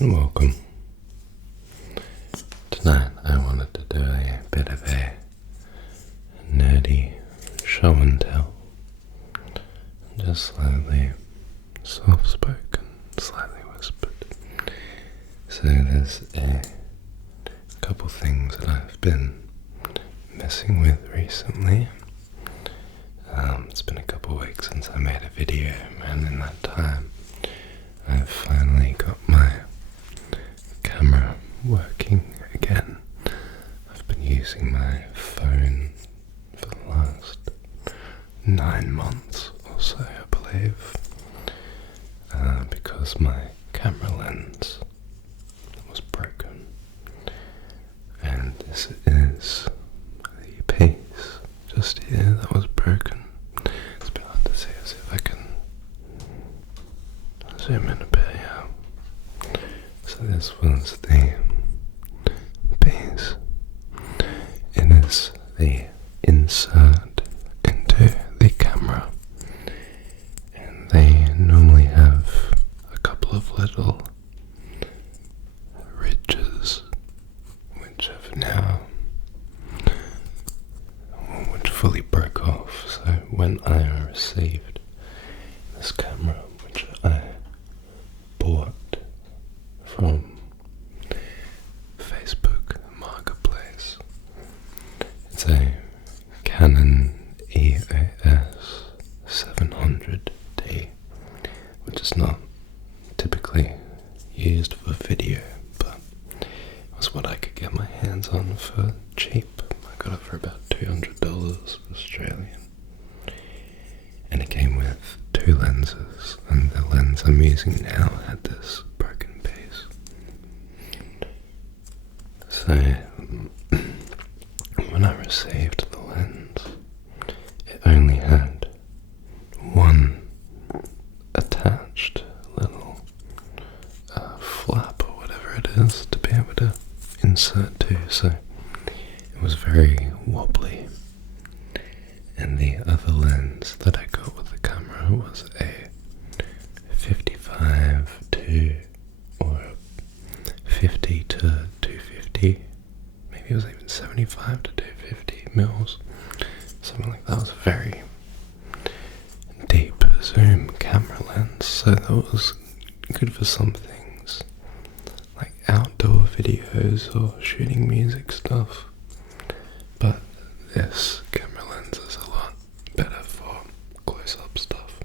and welcome. Tonight I wanted to do a bit of a nerdy show and tell, just slightly soft-spoken, slightly whispered. So there's a couple things that I've been messing with recently. It's been a couple weeks since I made a video, and in that time I've finally got my camera working again. I've been using my phone for the last 9 months or so, I believe, because my camera lens was broken. And this is the piece just here that was broken. It's a bit hard to see, as if I can zoom in a bit, yeah. So this was the piece. It is the insert into the camera, and they normally have a couple of little ridges which have now which fully broke off. So when I received this camera, which I bought from Facebook Marketplace, it's a Canon EOS 700D, which is not typically used for video, but it was what I could get my hands on for cheap. I got it for about $200 Australian, and it came with 2 lenses, and the lens I'm using now had this broken piece. So when I received the lens, it only had one attached little flap or whatever it is to be able to insert to, so it was very wobbly. And the other lens that I got with the camera was a 55 to or 50 to 250, maybe it was even 75 to 250 mils, something like that. It was a very deep zoom camera lens, so that was good for some things like outdoor videos or shooting music stuff, but this camera lens is a lot better for close-up stuff.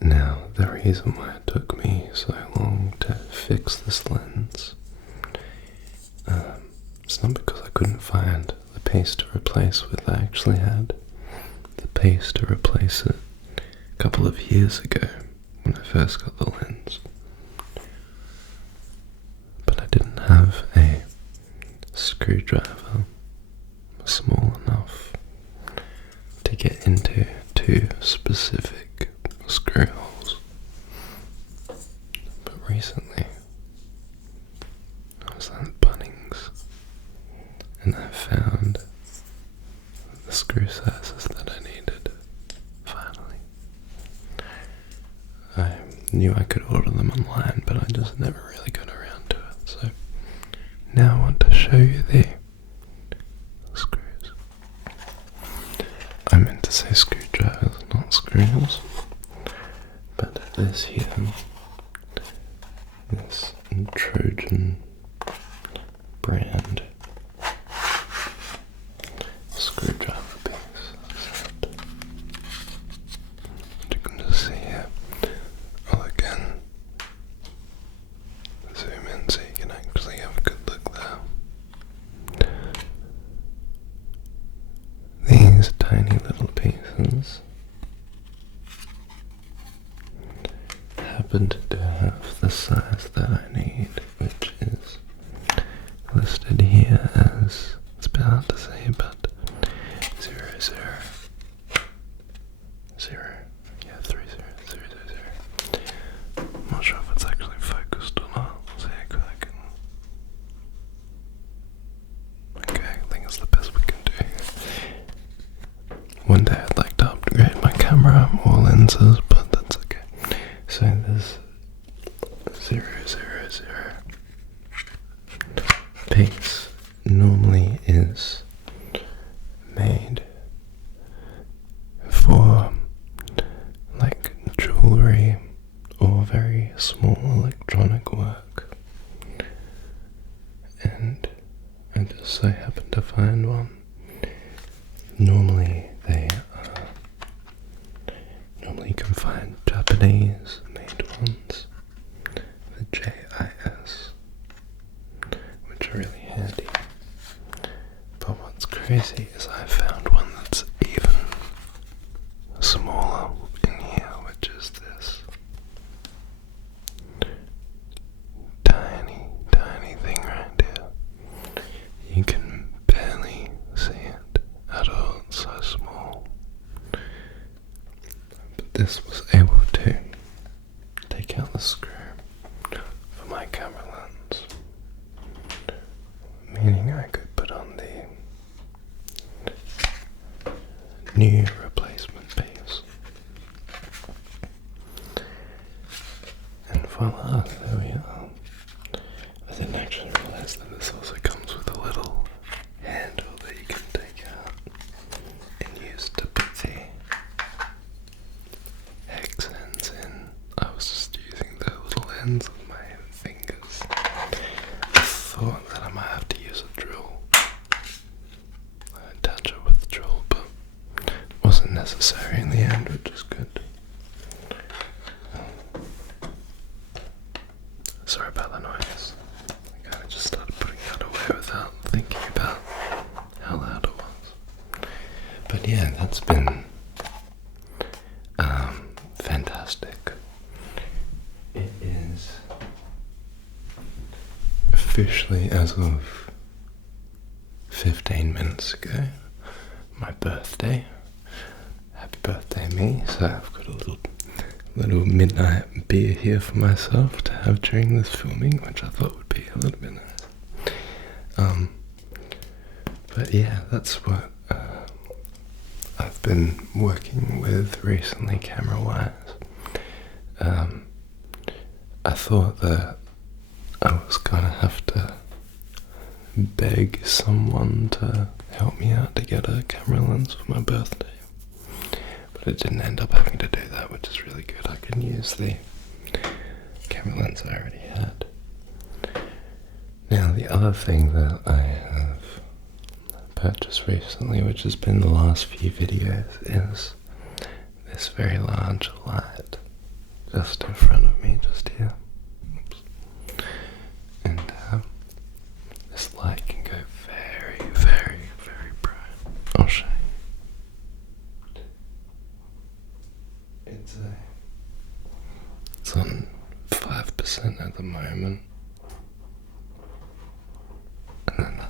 Now, the reason why it took me so long to fix this lens, it's not because I couldn't find the piece to replace with. I actually had the piece to replace it a couple of years ago when I first got the lens, but I didn't have a screwdriver small enough to get into 2 specific screw holes. But recently I was at Bunnings and I found the screw sizes that I needed. Finally, I knew I could order them online, but I just never really got around to it. So now I want to show you the screws. I meant to say screwdrivers, not screws. But this here, this Trojan brand screwdriver piece. You can just see here. I'll again zoom in so you can actually have a good look there. These tiny little pieces happen to have the size that I need, which is listed here as, it's a bit hard to say, but 0, 0, 0, yeah, 3, 0, 0, 0, 0. I'm not sure if it's actually focused or not. See if I can. Okay, I think it's the best we can do. One day I'd like to upgrade my camera, more lenses, but that's okay. So there's 0, 0, 0, piece normally is made for like jewelry or very small electronic work, and I just so happened to find one. Normally you can find Japanese made ones, the JIS, which are really handy. But what's crazy is I found one that's even smaller in here, which is this tiny, tiny thing right here. You can barely see it at all, it's so small. But this was able to take out the screw for my camera lens, meaning I could put on the new replacement piece. And voila, there we are. I didn't actually realize that this also comes with a little handle that you can take out and use to put the hex ends in. I was just using the little ends of my fingers. I thought that I might have to use a drill. I attach it with the drill, but it wasn't necessary in the end, which is good. Sorry about the noise. I kind of just started putting that away without thinking about how loud it was. But yeah, that's been fantastic. It is officially, as of 15 minutes ago, my birthday. Happy birthday me. So I've got a little midnight beer here for myself to have during this filming, which I thought would be a little bit nice. But yeah, that's what I've been working with recently, camera-wise. I thought that I was gonna have to beg someone to help me out to get a camera lens for my birthday, but I didn't end up having to do that, which is really good. I can use the camera lens I already had. Now, the other thing that I have purchased recently, which has been the last few videos, is this very large light just in front of me, just here. Oops. And this light can go very, very, very bright. I'll show you. It's on 5% at the moment, and then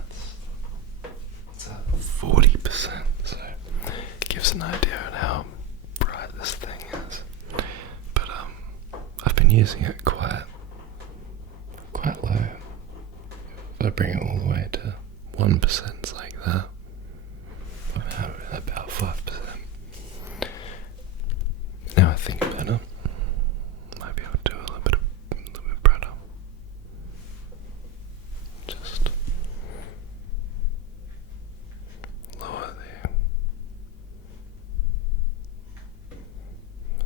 it's at 40%, so it gives an idea of how bright this thing is. But I've been using it quite low. If I bring it all the way to 1%, it's like that. About 5%. Now I think better. Might be able to do a little bit brighter. Just lower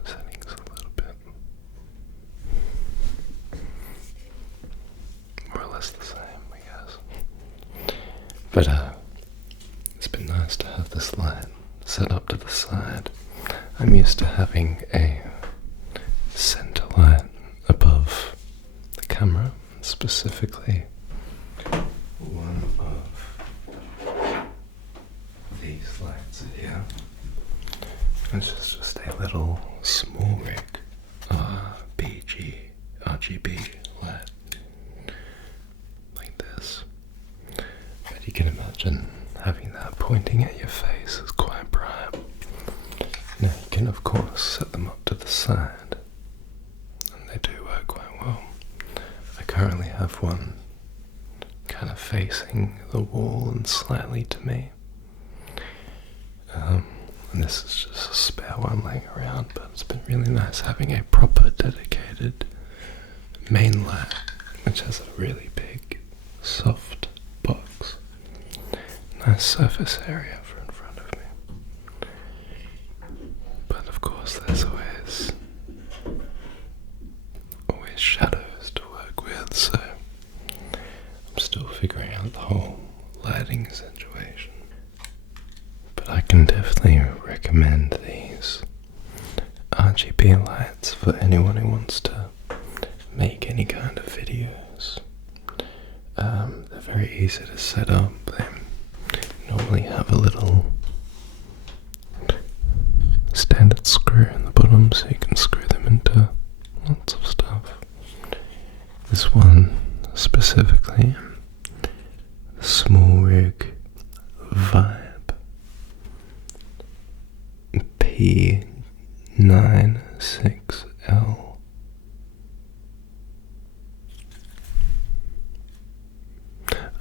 the settings a little bit. More or less the same, I guess. But it's been nice to have this light set up to the side. I'm used to having a center light above the camera, specifically one of these lights here, which is just a little small rig RGB light like this. But you can imagine having that pointing at your face is quite bright. Now you can of course set them up to the side, and they do work quite well. I currently have one kind of facing the wall and slightly to me. And this is just a spare one laying around, but it's been really nice having a proper dedicated main light, which has a really big, soft nice surface area for in front of me. But of course there's always shadows to work with, so I'm still figuring out the whole lighting situation. But I can definitely recommend these RGB lights for anyone who wants to make any kind of videos. They're very easy to set up. They normally have a little standard screw in the bottom so you can screw them into lots of stuff. This one specifically, the Small Rig Vibe P96L.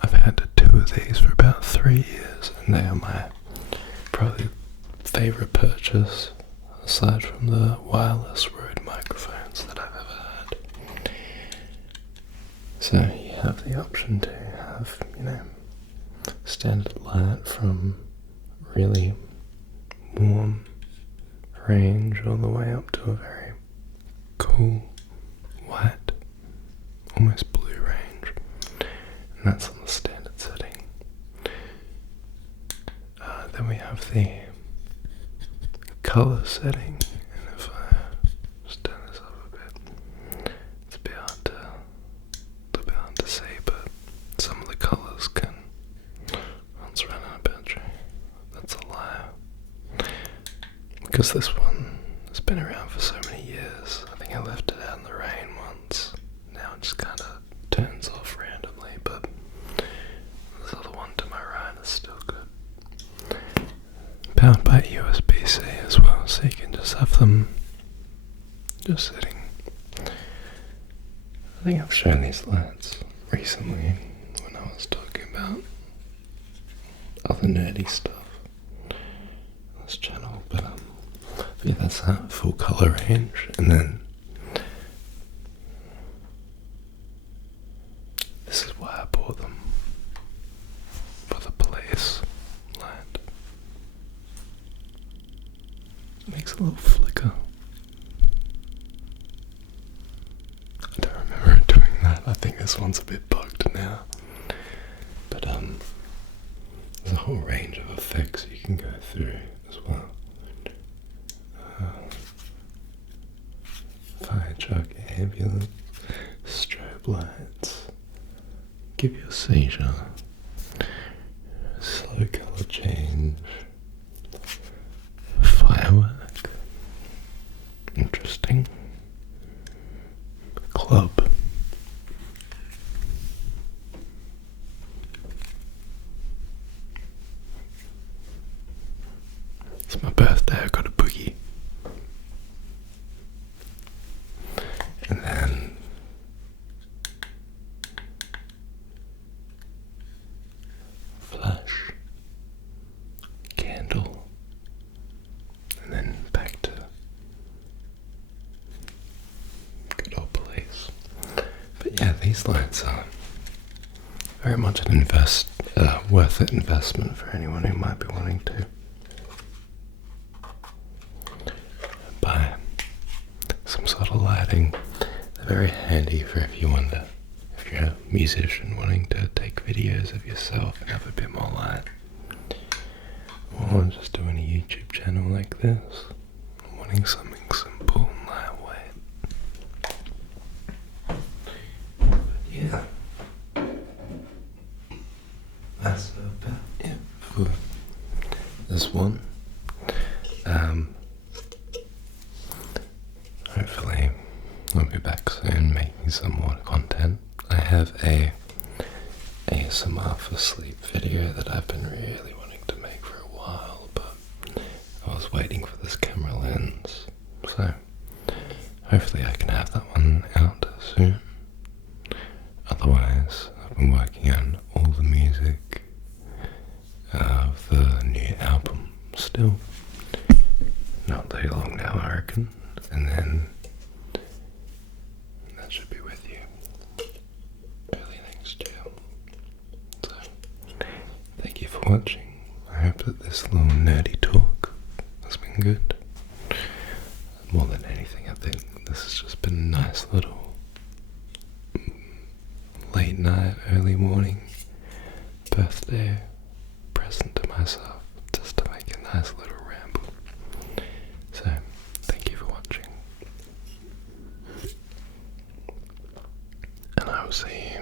I've had two of these for about 3 years, and they are my probably favourite purchase, aside from the wireless Rode microphones that I've ever had. So you have the option to have, standard light from really warm range all the way up to a very cool white, almost blue range, and that's on the standard setting. Then we have the color setting, and if I just turn this up a bit, it's a bit hard to see, but some of the colors can. Let's run out of battery. That's a lie. Because this one has been around for so many years. I think I left it out in the rain once. Now it just kind of turns off randomly, but this other one to my right is still good. Powered by USB-C as well, so you can just have them just sitting. I think I've shown these lights recently when I was talking about other nerdy stuff on this channel, but yeah, that's that full color range. And then this is why I bought them, for the police light. It makes a little flicker. I don't remember it doing that. I think this one's a bit bugged now. But there's a whole range of effects you can go through as well. Fire truck, ambulance, strobe lights, give you a seizure, slow color change, firework, interesting, club, it's my birthday, I got a boogie. And then flash, candle, and then back to good old police. But yeah, these lights are very much an worth it investment for anyone who might be wanting to buy some sort of lighting. They're very handy for if you're a musician wanting to take videos of yourself and have a bit more light, or just doing a YouTube channel like this, wanting something simple and lightweight. Yeah, that's about it for this one. Hopefully I'll be back soon making some more content. I have a ASMR for sleep video that I've been really wanting to make for a while, but I was waiting for this camera lens, so hopefully I can have that one out soon. Otherwise, I've been working on all the music of the new album still. Not too long now, I reckon, and then that should be with you early next year. So, thank you for watching. I hope that this little nerdy talk has been good. More than anything, I think this has just been a nice little late night, early morning birthday present to myself, just to make a nice little ramble. So, thank you for watching. And I will see you